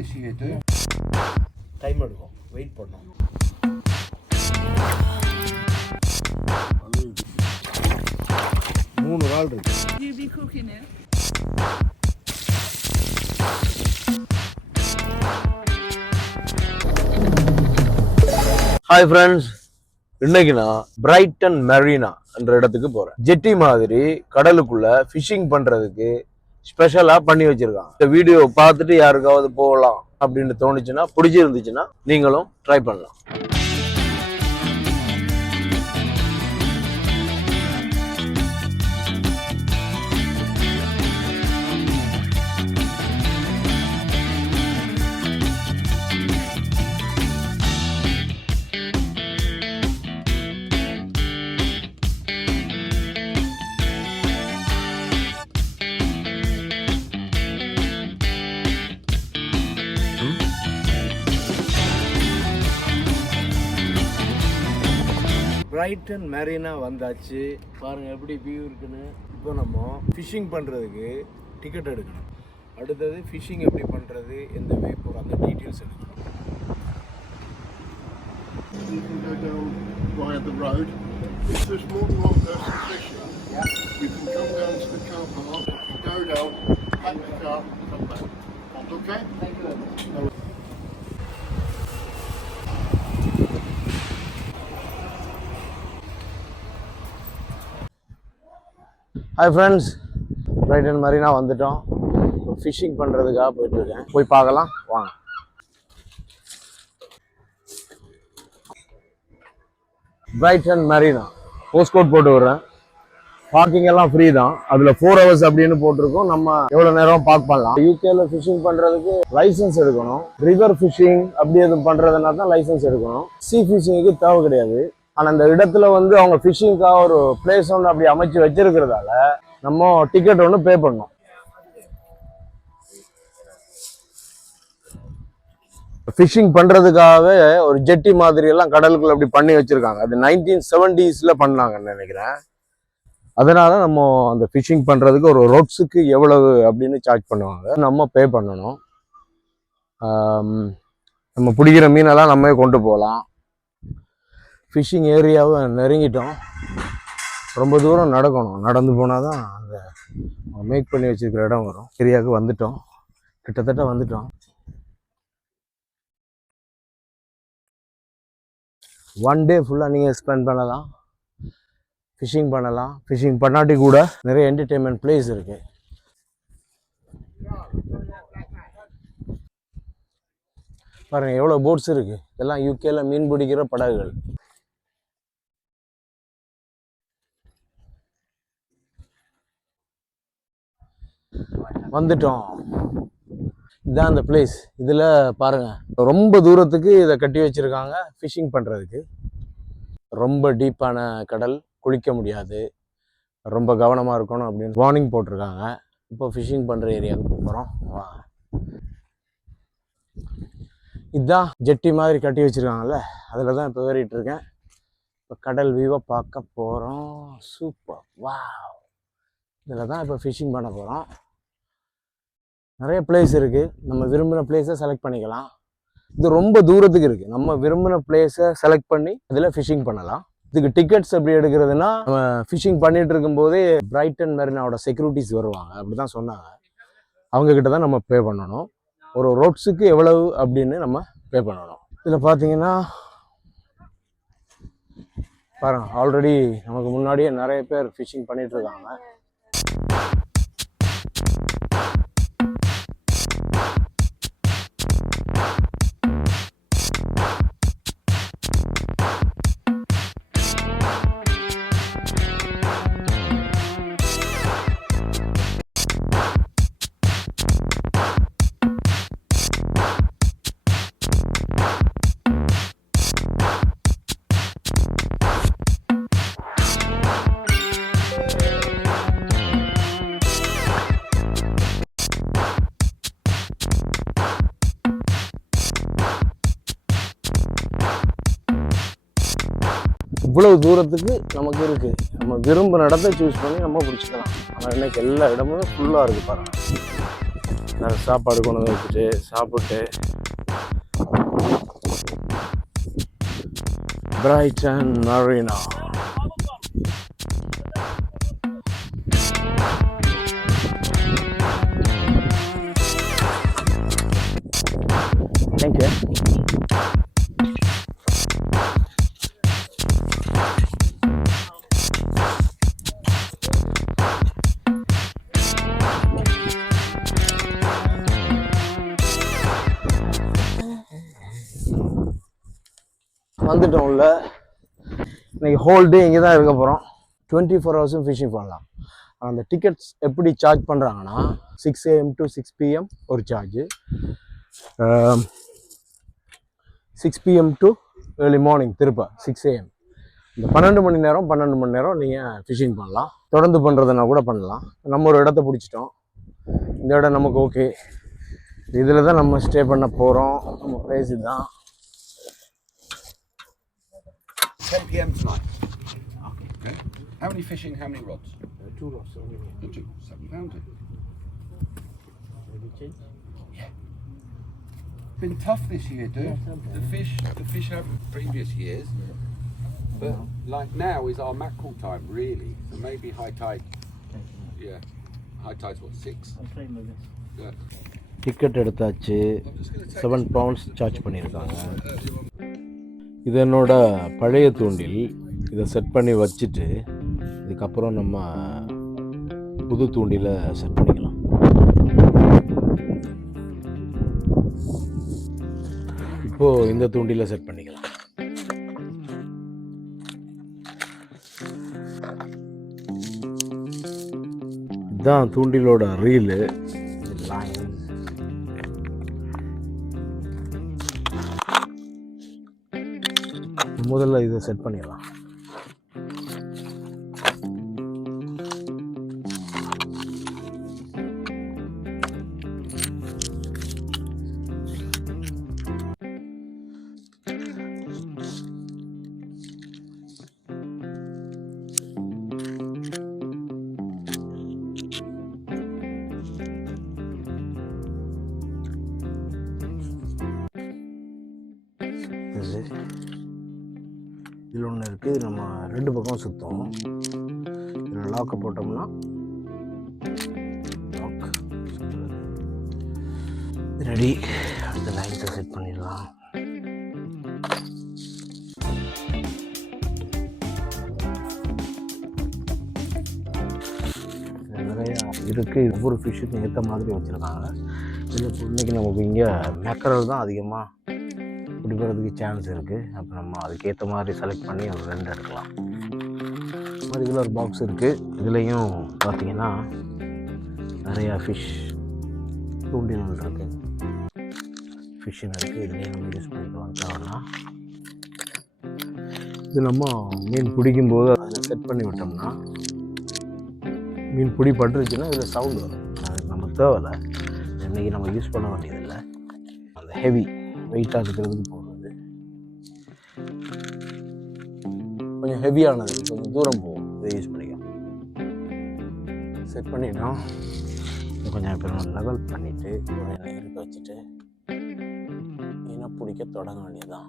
essayer de. Time எடுக்கும், wait பண்ணோம். மூணு நாள் இருக்கு. You be cooking it. Hi friends, இன்னைக்கு நான் பிரைட்டன் மெரினா என்ற இடத்துக்கு போறேன். ஜெட்டி மாதிரி கடலுக்குள்ள ஃபிஷிங் பண்றதுக்கு ஸ்பெஷலா பண்ணி வச்சிருக்காங்க. இந்த வீடியோ பார்த்துட்டு யாருக்காவது போகலாம் அப்படின்னு தோணுச்சுன்னா, பிடிச்சிருந்துச்சுன்னா நீங்களும் ட்ரை பண்ணலாம். பிரைட்டன் மெரினா வந்தாச்சு. பாருங்க எப்படி வியூ இருக்குன்னு. இப்போ நம்ம ஃபிஷிங் பண்ணுறதுக்கு டிக்கெட் எடுக்கணும். அடுத்தது ஃபிஷிங் எப்படி பண்ணுறது, எந்த வே போகிற அந்த டீட்டெயில்ஸ் எடுக்கணும். You can go down via the road. If there's more than one person fishing, you can come down to the car park, go down, pack the car, come back. Okay? Thank you. Hi friends, Brayton Marina வந்துட்டோம். Phishing பண்ணுறதுக்காக போயிட்டுருக்கேன். போய் பார்க்கலாம் வாங்க. Brayton Marina post code போட்டு விடுறேன். Parking எல்லாம் free தான். அதில் 4 hours அப்படின்னு போட்டிருக்கோம். நம்ம எவ்வளோ நேரம் பார்க் பண்ணலாம். யூகேல ஃபிஷிங் பண்ணுறதுக்கு லைசன்ஸ் எடுக்கணும். ரிவர் ஃபிஷிங் அப்படி எதுவும் பண்ணுறதுனா தான் லைசன்ஸ் எடுக்கணும். சீ ஃபிஷிங்க்கு தேவை கிடையாது. ஆனால் அந்த இடத்துல வந்து அவங்க ஃபிஷிங்காக ஒரு பிளேஸ் ஒன்று அப்படி அமைச்சு வச்சிருக்கிறதால நம்ம டிக்கெட் ஒன்று பே பண்ணோம். ஃபிஷிங் பண்ணுறதுக்காகவே ஒரு ஜெட்டி மாதிரி எல்லாம் கடலுக்குள்ள அப்படி பண்ணி வச்சிருக்காங்க. அது 1970s பண்ணாங்கன்னு நினைக்கிறேன். அதனால நம்ம அந்த ஃபிஷிங் பண்ணுறதுக்கு ஒரு ரோட்ஸுக்கு எவ்வளவு அப்படின்னு சார்ஜ் பண்ணுவாங்க. நம்ம பே பண்ணணும். நம்ம பிடிக்கிற மீனெல்லாம் நம்மே கொண்டு போகலாம். ஃபிஷிங் ஏரியாவை நெருங்கிட்டோம். ரொம்ப தூரம் நடக்கணும். நடந்து போனால் தான் அந்த மேக் பண்ணி வச்சுருக்கிற இடம் வரும். ஏரியாவுக்கு வந்துட்டோம், கிட்டத்தட்ட வந்துட்டோம். ஒன் டே ஃபுல்லாக நீங்கள் ஸ்பெண்ட் பண்ணலாம், ஃபிஷிங் பண்ணலாம். ஃபிஷிங் பண்ணாட்டி கூட நிறைய என்டர்டெயின்மெண்ட் பிளேஸ் இருக்குது. பாருங்கள் எவ்வளோ போட்ஸ் இருக்குது. இதெல்லாம் யூகேல மீன் பிடிக்கிற படகுகள். வந்துட்டோம். இதுதான் அந்த பிளேஸ். இதில் பாருங்கள் ரொம்ப தூரத்துக்கு இதை கட்டி வச்சுருக்காங்க ஃபிஷிங் பண்ணுறதுக்கு. ரொம்ப டீப்பான கடல், குளிக்க முடியாது, ரொம்ப கவனமாக இருக்கணும் அப்படின்னு வார்னிங் போட்டிருக்காங்க. இப்போ ஃபிஷிங் பண்ணுற ஏரியாவுக்கு போகிறோம். வா, இதுதான் ஜெட்டி மாதிரி கட்டி வச்சுருக்காங்கல்ல, அதில் தான் இப்போ ஏறிட்டு இருக்கேன். இப்போ கடல் வியூவை பார்க்க போகிறோம். சூப்பர், வா. இதில் தான் இப்போ ஃபிஷிங் பண்ண போகிறோம். நிறைய பிளேஸ் இருக்குது. நம்ம விரும்பின பிளேஸை செலக்ட் பண்ணிக்கலாம். இது ரொம்ப தூரத்துக்கு இருக்குது. நம்ம விரும்பின பிளேஸை செலக்ட் பண்ணி இதில் ஃபிஷிங் பண்ணலாம். இதுக்கு டிக்கெட்ஸ் எப்படி எடுக்கிறதுனா, நம்ம ஃபிஷிங் பண்ணிட்டு இருக்கும்போதே பிரைட்டன் மெரினாவோட செக்யூரிட்டிஸ் வருவாங்க. அப்படி தான் சொன்னாங்க. அவங்கக்கிட்ட தான் நம்ம பே பண்ணணும். ஒரு ரோட்ஸுக்கு எவ்வளவு அப்படின்னு நம்ம பே பண்ணணும். இதில் பார்த்தீங்கன்னா பாருங்க, ஆல்ரெடி நமக்கு முன்னாடியே நிறைய பேர் ஃபிஷிங் பண்ணிட்டு இருக்காங்க. இவ்வளவு தூரத்துக்கு நமக்கு இருக்குது. நம்ம விரும்புகிற இடத்த சூஸ் பண்ணி நம்ம பிடிச்சிக்கலாம். ஆனால் இன்னைக்கு எல்லா இடமும் ஃபுல்லாக இருக்குது பாருங்கள். சாப்பாடு கொண்டு வந்து வச்சுட்டு சாப்பிட்டு பிரைட்டன் மரீனா. தேங்க்யூ. வந்துட்டோம் உள்ள. இன்னைக்கு ஹோல் டே இங்கே தான் இருக்க போகிறோம். 24 ஹவர்ஸும் ஃபிஷிங் பண்ணலாம். அந்த டிக்கெட்ஸ் எப்படி சார்ஜ் பண்ணுறாங்கன்னா 6 AM to 6 PM ஒரு charge, 6 PM to early morning திருப்ப 6 AM. இந்த 12 மணி நேரம் நீங்கள் ஃபிஷிங் பண்ணலாம். தொடர்ந்து பண்ணுறதுனா கூட பண்ணலாம். நம்ம ஒரு இடத்த பிடிச்சிட்டோம். இந்த இடம் நமக்கு ஓகே. இதில் தான் நம்ம ஸ்டே பண்ண போகிறோம். நம்ம பிளேஸ் தான். 10 PM tonight. Okay. How many fishing? How many rods? 2 rods. 2. 7 pounded. Yeah. Been tough this year, dude. The fish have previous years, but like now is our mackerel time, really. So maybe high tide. Yeah. High tide's what, 6? Yeah. Ticket எடுத்தாச்சு. 7 pounds charge பண்ணியிருக்காங்க. இது என்னோட பழைய தூண்டில். இதை set பண்ணி வச்சுட்டு இதுக்கப்புறம் நம்ம புது தூண்டில செட் பண்ணிக்கலாம். இப்போது இந்த தூண்டில செட் பண்ணிக்கலாம். இதுதான் தூண்டிலோட ரீலு. லைன் முதல்ல இதை செட் பண்ணிடலாம். இதில் ஒன்று இருக்குது. நம்ம 2 பக்கம் சுற்றோம். இதில் லாக்கை போட்டோம்னா லாக் ரெடி. அடுத்த லைன்ஸை செட் பண்ணிடலாம். நிறையா இருக்குது. ஒவ்வொரு ஃபிஷ்ஷுக்கும் ஏற்ற மாதிரி வச்சுருக்காங்க. இதில் இன்றைக்கி நமக்கு இங்கே மேக்கரல் தான் அதிகமாக பிடிக்கிறதுக்கு சான்ஸ் இருக்குது. அப்போ நம்ம அதுக்கேற்ற மாதிரி செலக்ட் பண்ணி ஒரு 2 எடுக்கலாம். மாதிரி இதில் ஒரு பாக்ஸ் இருக்குது. இதுலேயும் பார்த்திங்கன்னா நிறையா ஃபிஷ் தூண்டில்கள் இருக்குது, ஃபிஷ்ஷுன்னு இருக்குது. இதுலேயும் நம்ம யூஸ் பண்ணிக்கலாம். தேவைன்னா இது நம்ம மீன் பிடிக்கும்போது அதில் செட் பண்ணி விட்டோம்னா மீன் பிடி பட்டுருச்சுன்னா இதில் சவுண்ட் வரும். அது நம்ம தேவையில்லை. இன்றைக்கி நம்ம யூஸ் பண்ண வேண்டியதில்லை. அந்த ஹெவி வெயிட்டாக இருக்கிறதுக்கு போகிறது கொஞ்சம் ஹெவியானது, கொஞ்சம் தூரம் போகும். இதை யூஸ் பண்ணிக்கலாம். செட் பண்ணிட்டோம். கொஞ்சம் பேர் லெவல் பண்ணிவிட்டு ஒரு இருக்க வச்சுட்டு மீனை பிடிக்க தொடங்க வேண்டியதுதான்.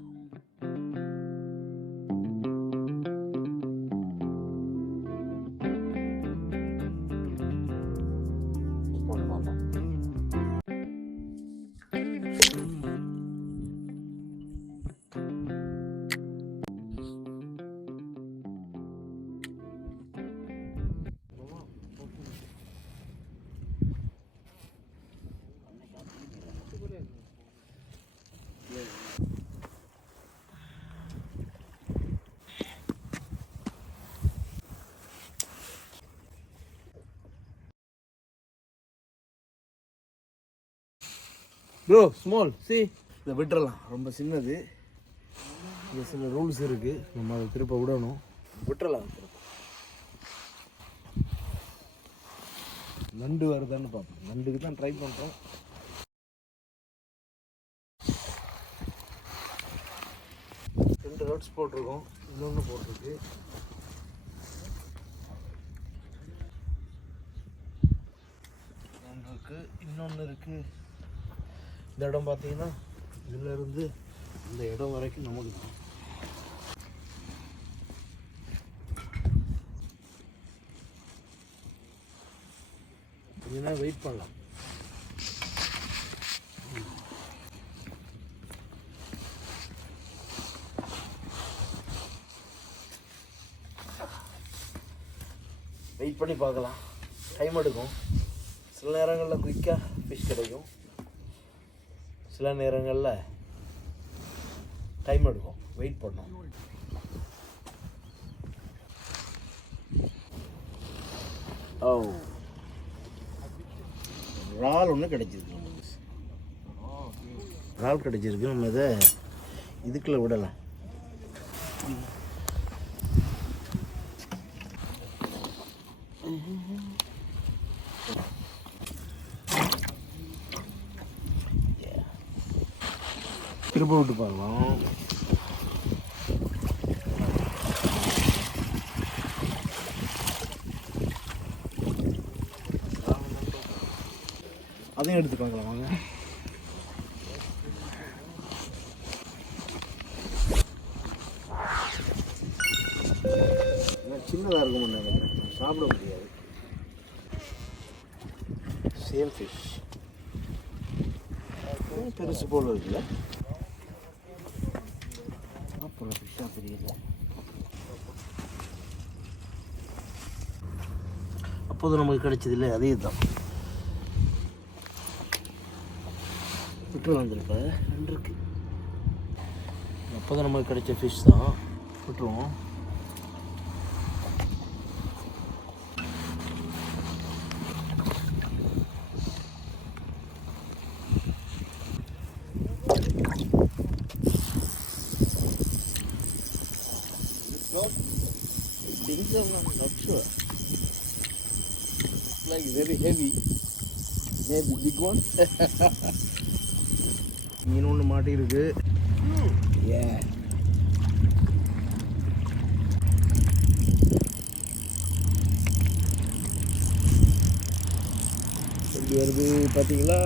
போட்டு பார்ப்போம். ப்ரோ ஸ்மால் சி இதை விட்டுறலாம். ரொம்ப சின்னது. இங்கே சில ரூல்ஸ் இருக்குது. நம்ம அதை திருப்ப விடணும். விட்டுறலாம். திருப்ப நண்டு வருதான்னு பார்ப்போம். நண்டுக்கு தான் ட்ரை பண்ணுறோம். ரெண்டு ரோட்ஸ் போட்டிருக்கோம். இன்னொன்று போட்டிருக்கு. நண்டு இருக்கு. இருக்குது, இன்னொன்று இருக்குது. இந்த இடம் பார்த்தீங்கன்னா இதிலேருந்து இந்த இடம் வரைக்கும் நமக்கு தான். கொஞ்ச நேரம் வெயிட் பண்ணலாம். வெயிட் பண்ணி பார்க்கலாம். டைம் எடுக்கும். சில நேரங்களில் குயிக்காக ஃபிஷ் கிடைக்கும், சில நேரங்களில் டைம் எடுக்கும், வெயிட் பண்ணோம். ஓ, இறால் ஒன்று கிடைச்சிருக்கு நமக்கு. இறால் கிடைச்சிருக்கு. நம்ம இதை இதுக்குள்ளே விடலாம். திரும்ப விட்டு பார்க்கலாம். அதையும் எடுத்து பார்க்கலாம் வாங்க. சின்னதாக இருக்கும்னு நினைக்கிறேன், சாப்பிட முடியாது. சேம் ஃபிஷ் பெருசு போல் இருக்குல்ல, அப்புறம் ஃபிஷ்ஷாக தெரியல. அப்போது நமக்கு கிடைச்சது இல்லை, அதே தான் விட்டு வந்துருப்ப ரெண்டு இருக்கு. அப்போ தான் நமக்கு கிடைச்ச ஃபிஷ் தான், விட்டுருவோம். I'm not sure. It's like very heavy. Maybe big one. மீன் ஒன்று மாட்டிருக்கு. Yeah. எப்படி வருது பார்த்தீங்களா?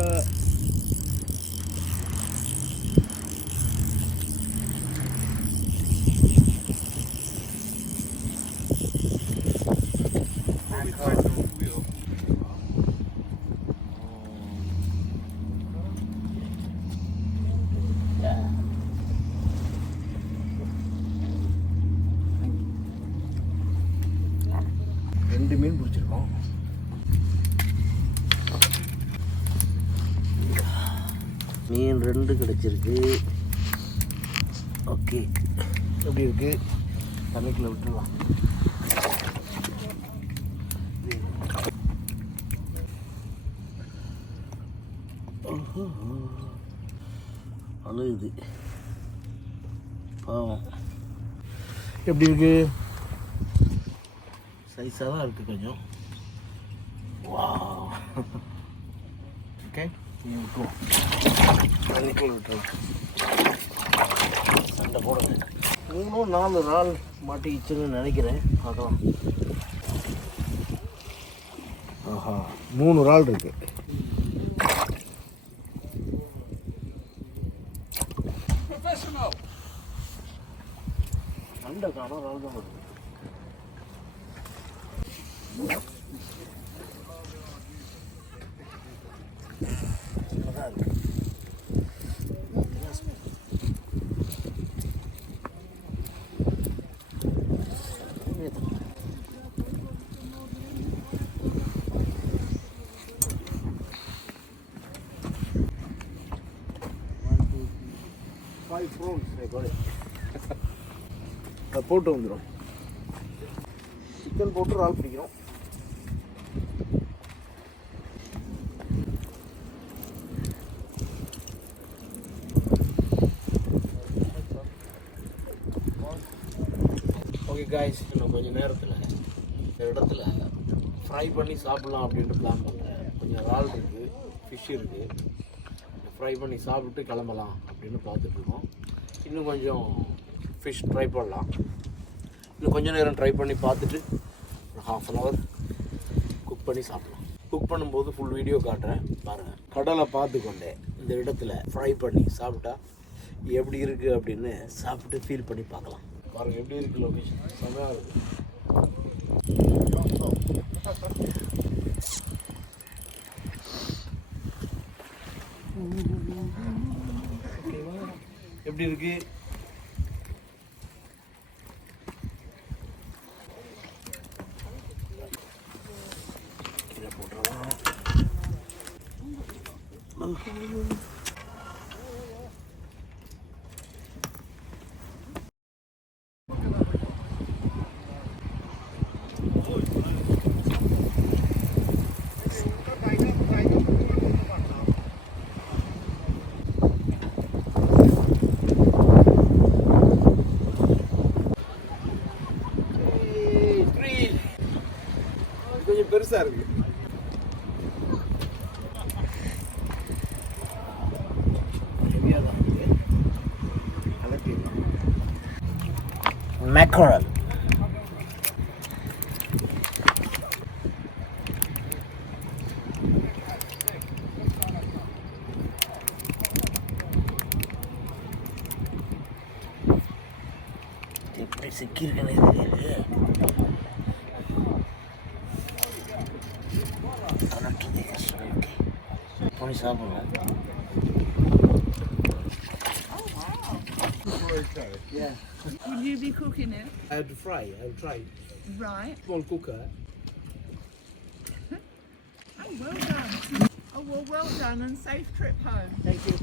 ரெண்டு மீன் பிடிச்சிருக்கோம். மீன் ரெண்டு கிடைச்சிருக்கு. ஓகே, எப்படி இருக்கு? தண்ணிக்குள்ள விட்டுடலாம். அழுகுது பாவம். எப்படி இருக்கு? சைஸாக தான் இருக்குது கொஞ்சம். வா, ஓகே, நீ விட்டுருவோம். தண்ணிக்குள்ள விட்டுருவோம். சண்டை போடுங்க. 3-4 நாள் மாட்டிக்கிச்சுன்னு நினைக்கிறேன். பார்க்கலாம். ஆஹா, 3 நாள் இருக்கு. சண்டை காணும் நாள் தான் வருது. போட்டு வந்துடும். சிக்கன் போட்டு இறால் பிடிக்கிறோம். ஓகே காய்ஸ், இன்னும் கொஞ்சம் நேரத்தில் இந்த இடத்துல ஃப்ரை பண்ணி சாப்பிட்லாம் அப்படின்ட்டு பிளான் பண்ணுறேன். கொஞ்சம் இறால் இருக்குது, ஃபிஷ் இருக்குது. ஃப்ரை பண்ணி சாப்பிட்டு கிளம்பலாம் அப்படின்னு பார்த்துட்ருக்கோம். இன்னும் கொஞ்சம் ஃபிஷ் ட்ரை பண்ணலாம். இன்னும் கொஞ்சம் நேரம் ட்ரை பண்ணி பார்த்துட்டு ஒரு 1/2 hour குக் பண்ணி சாப்பிடலாம். குக் பண்ணும்போது ஃபுல் வீடியோ காட்டுறேன் பாருங்கள். கடலை பார்த்துக்கொண்டே இந்த இடத்துல ஃப்ரை பண்ணி சாப்பிட்டா எப்படி இருக்குது அப்படின்னு சாப்பிட்டு ஃபீல் பண்ணி பார்க்கலாம். பாருங்கள் எப்படி இருக்குது லொக்கேஷன், செம்மையாக இருக்குது. எப்படி இருக்கு? கீழே போட்டுறலாம். கொஞ்சம் பெருசா இருக்கு. மேக்கரல் எப்படி சிக்கியிருக்கேன்னு தெரியலையே. கணக்கு கஷ்டம் இருக்கு. போய் சாப்பிடலாம். Yeah. Will you be cooking it? I have to fry. I will try. Right. Small cooker. Oh, well done. Oh, well done and safe trip home. Thank you.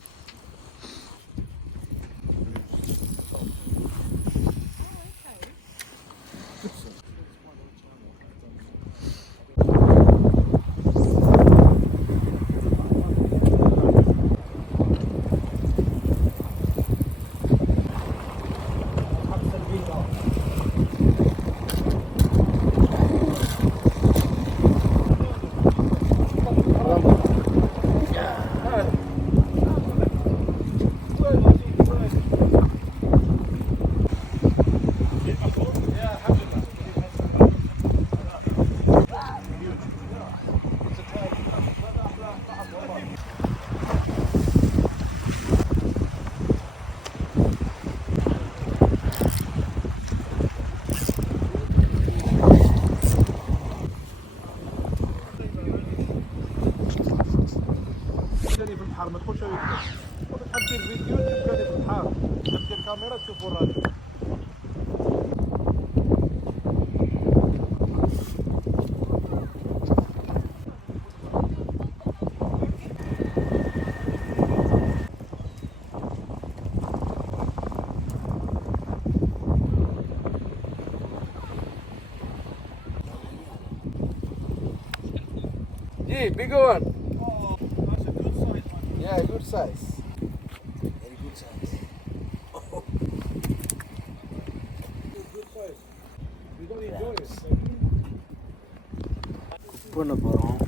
تبقاني في البحر ما تخش وتحب دير فيديو تبقاني في البحر تحب دير كاميرا تشوفوا الراديو. Yeah, bigger one. That's a good size one. Yeah, good size. Very good size. Good size. You don't enjoy it. Cook பண்ண போகிறோம்.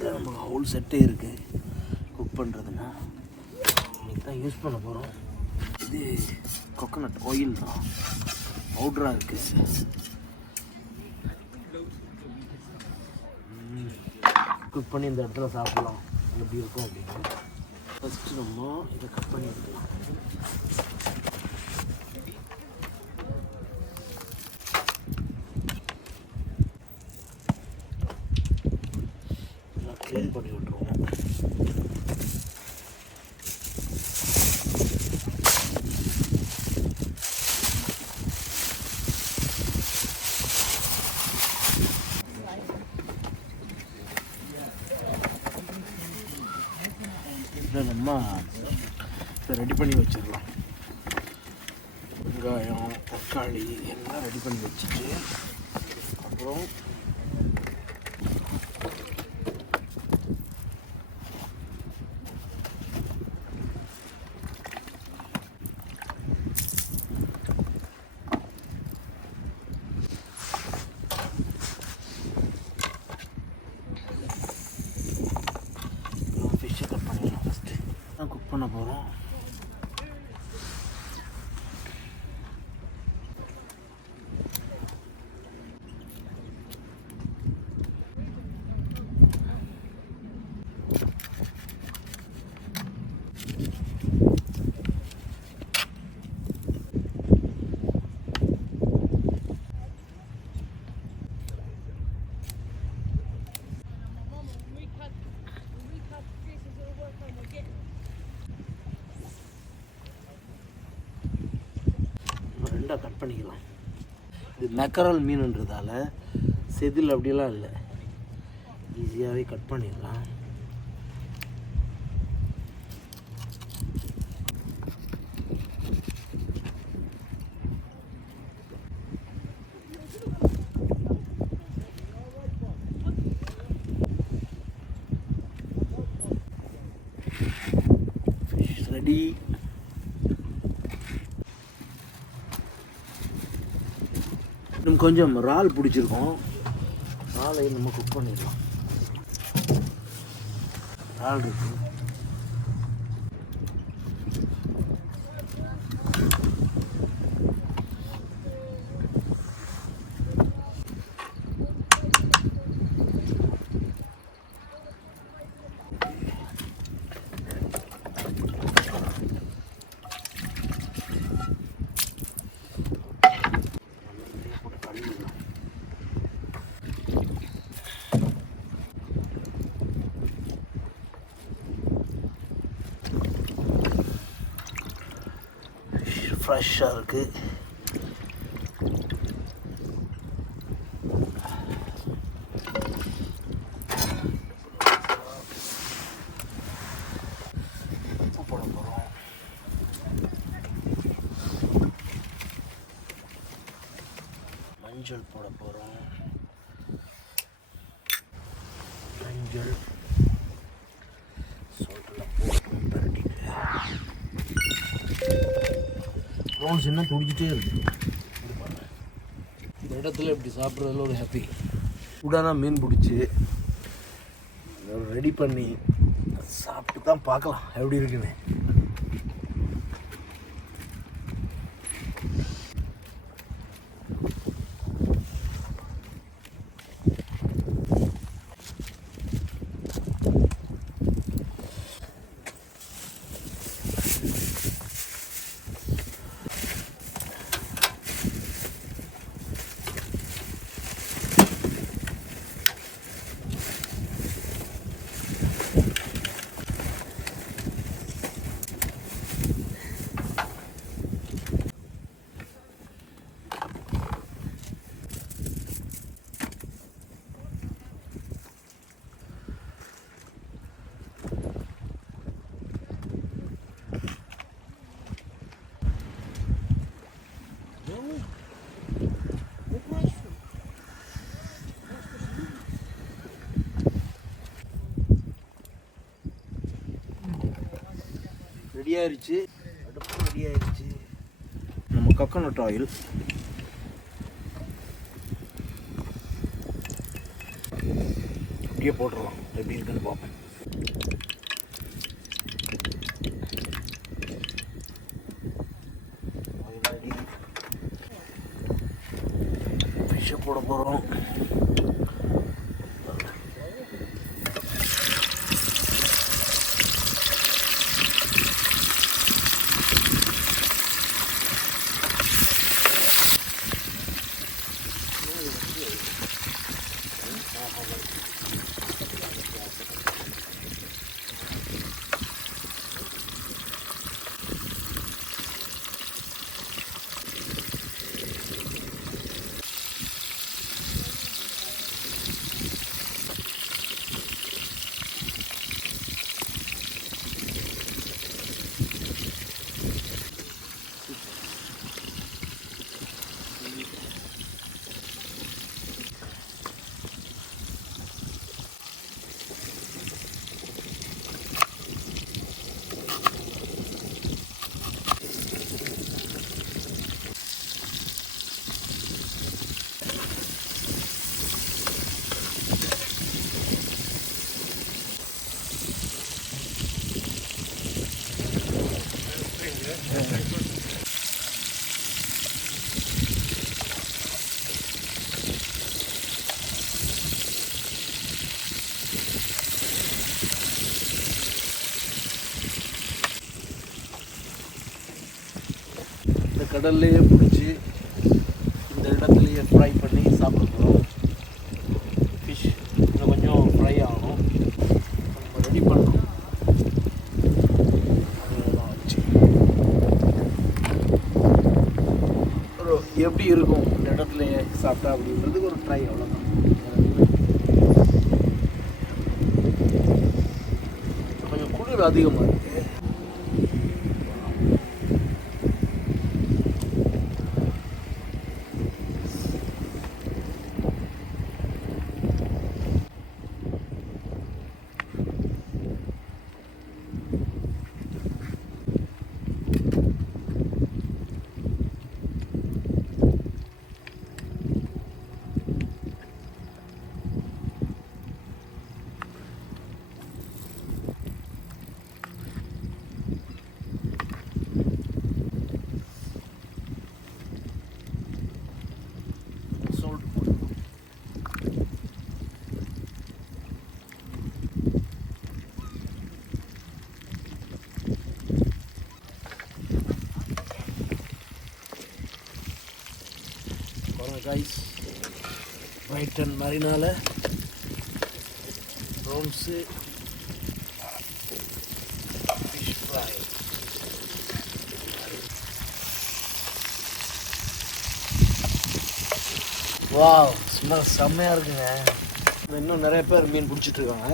இதில் நமக்கு whole செட்டே இருக்குது cook பண்ணுறதுன்னா. இன்றைக்கி தான் use பண்ண போகிறோம். இது கோகோனட் ஆயில் தான் பவுடராக இருக்குது. குக் பண்ணி இந்த இடத்துல சாப்பிட்லாம் எப்படி இருக்கும் அப்படின்னு. ஃபஸ்ட்டு நம்ம இதை கட் பண்ணி எடுக்கலாம். க்ளீன் பண்ணி விட்ருவோம். இதை நம்ம இதை ரெடி பண்ணி வச்சிடலாம். வெங்காயம் தக்காளி எல்லாம் ரெடி பண்ணி வச்சுட்டு அப்புறம் பண்ண போகிறோம். ரெண்டாக கட் பண்ணிக்கலாம். இது மெக்கரல் மீனுன்றதால செதில் அப்படியெல்லாம் இல்லை, ஈஸியாகவே கட் பண்ணிடலாம். Fish ready. இன்னும் கொஞ்சம் இறால் பிடிச்சிருக்கோம், இறாலை நம்ம குக் பண்ணிடலாம். இறால் இருக்கு. ஃப்ரெஷ்ஷாக இருக்குது. உப்பு போட போகிறோம். மஞ்சள் போட போகிறோம். மஞ்சள் சோட்டில் போட்டு பரட்டிட்டு ப்ரான்ஸ் என்ன துடிச்சிட்டே இருக்குது. இந்த இடத்துல இப்படி சாப்பிட்றதுல ஒரு ஹாப்பி. சூடான மீன் பிடிச்சி ரெடி பண்ணி சாப்பிட்டு தான் பார்க்கலாம் எப்படி இருக்குன்னு. ரெடி ஆயிடுச்சு, அடுப்பு ரெடி ஆயிடுச்சு. நம்ம கோகோனட் ஆயில் அப்படியே போட்டுருவோம், எப்படி இருக்குன்னு பார்ப்போம். ஃபிஷ்ஷை போட போகிறோம். கடல்லையே பிடிச்சி இந்த இடத்துலையே ஃப்ரை பண்ணி சாப்பிட போகிறோம். ஃபிஷ் இன்னும் கொஞ்சம் ஃப்ரை ஆகணும், நம்ம ரெடி பண்ணணும். அதெல்லாம் வச்சு ஒரு எப்படி இருக்கும் இந்த இடத்துலையே சாப்பிட்டா அப்படின்றதுக்கு ஒரு ட்ரை, அவ்வளோதான். கொஞ்சம் குளிர் அதிகமாக இருக்குது. ரைஸ் பிரைட்டன் மரினால prawns fish fry. Wow, smell செம்மையாக இருக்குங்க. இன்னும் நிறைய பேர் மீன் பிடிச்சிட்டு இருக்காங்க.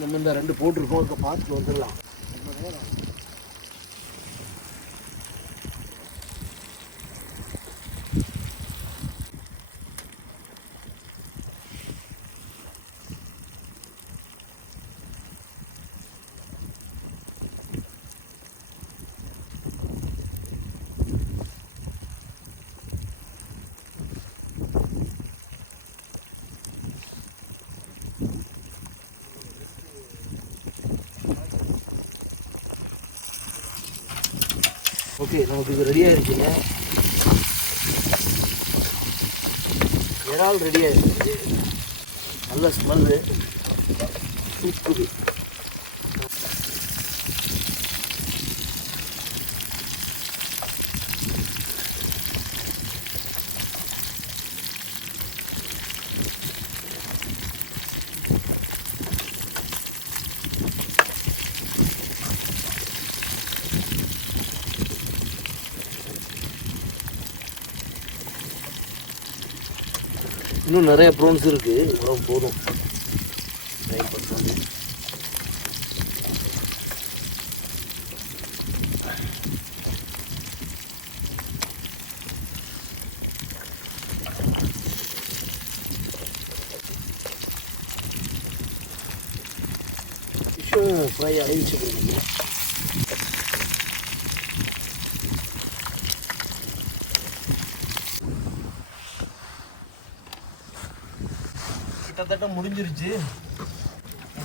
நம்ம இந்த 2 போட்டிருக்கோம், இப்போ பார்த்துட்டு வந்துடலாம். ஓகே, நமக்கு இது ரெடியாக இருக்குங்க. இறால் ரெடி ஆகிருக்கு. நல்ல ஸ்மெல்லு, சூப்புது. இன்னும் நிறைய ப்ரான்ஸ் இருக்குது, அவ்வளோ போதும். டைம் பண்ணுறது ஃபிஷ்ஷும் ஃப்ரை ஆயிடுச்சு. கிட்டத்தட்ட முடிஞ்சிருச்சு,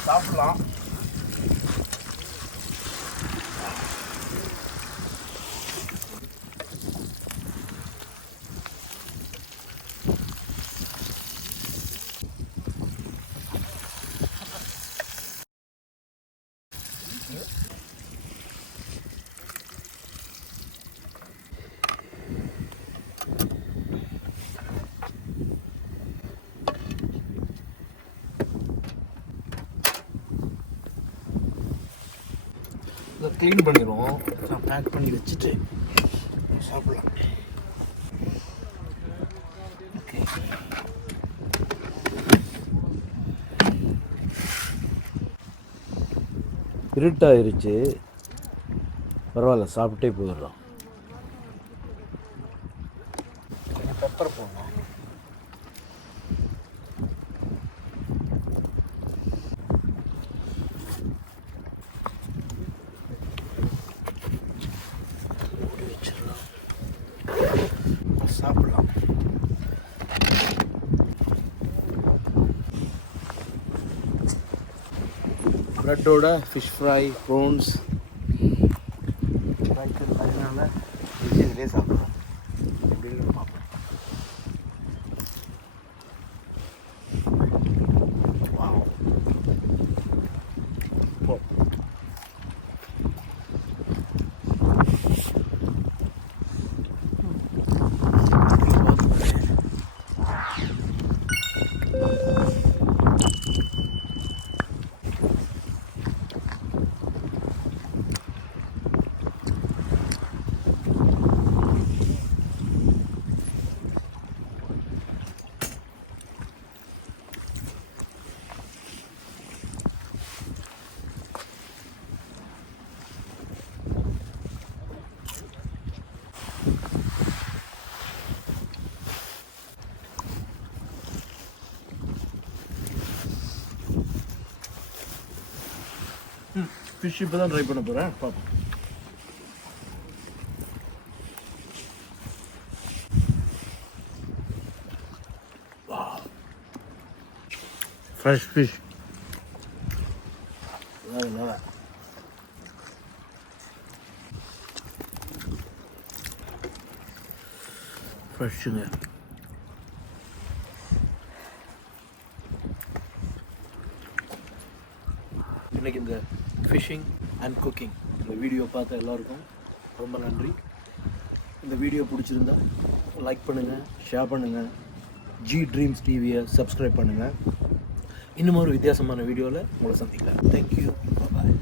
சாப்பிடலாம். இதை க்ளீன் பண்ணிடுவோம், பேக் பண்ணி வச்சுட்டு சாப்பிடலாம். ஓகே, இருட்டாயிருச்சு, பரவாயில்ல, சாப்பிட்டே போயிடலாம். பெப்பர் போடணும். சாப்பிடலாம். ப்ரெட்டோட ஃபிஷ் ஃப்ரை, ப்ரான்ஸ் அதனால இதிலே சாப்பிடலாம். எப்படின்னு பார்ப்போம். ஃபிஷ் இப்போ தான் ட்ரை பண்ண போகிறேன், பார்ப்போம். ஃப்ரெஷ் ஃபிஷ், ஃப்ரெஷ்ஷுங்க. இன்றைக்கி இந்த ஃபிஷிங் அண்ட் குக்கிங் இந்த வீடியோ பார்த்த எல்லாருக்கும் ரொம்ப நன்றி. இந்த வீடியோ பிடிச்சிருந்தா லைக் பண்ணுங்கள், ஷேர் பண்ணுங்கள், ஜி ட்ரீம்ஸ் டிவியை சப்ஸ்கிரைப் பண்ணுங்கள். இன்னும் ஒரு வித்தியாசமான வீடியோவில் உங்களை சந்திக்கிறேன். தேங்க்யூ, பாய்.